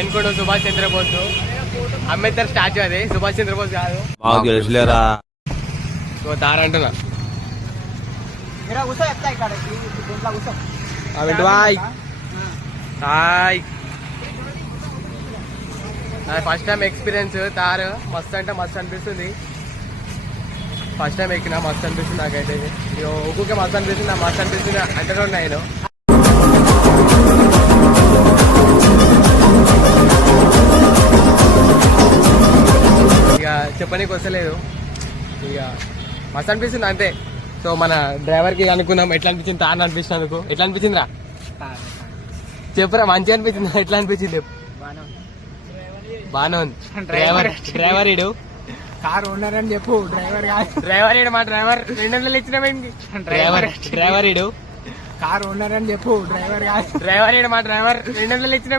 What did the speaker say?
ఎన్కోడు Subhash Chandrabose Ambedkar statue అది సుభాష్ చంద్రబోస్ కాదు. తారంటున్నా first time experience తారు మస్తు అంటే మస్తు అనిపిస్తుంది. ఫస్ట్ టైం ఎక్కినా మస్తు అనిపిస్తుంది నాకైతే. ఒక్కొక్క మస్తు అనిపిస్తుంది మస్తు అనిపిస్తుంది అంటూనే నేను ఇక చెప్పనీకి వస్తలేదు. ఇక మస్తు అనిపిస్తుంది అంతే. సో మన డ్రైవర్కి అనుకున్నాం ఎట్లా అనిపించింది తాను అనిపిస్తున్నందుకు. ఎట్లా అనిపించిందిరా చెప్పురా, మంచిగా అనిపించింది. ఎట్లా అనిపించింది బాగానే ఉంది. డ్రైవర్ ఇడు కారు ఓనర్ అని చెప్పు. డ్రైవర్ ఇడు మా డ్రైవర్ 200 ఇచ్చిన డ్రైవర్ ఇడు కారు ఓనర్ అని చెప్పు. డ్రైవర్ ఇడు మా డ్రైవర్ 200 ఇచ్చిన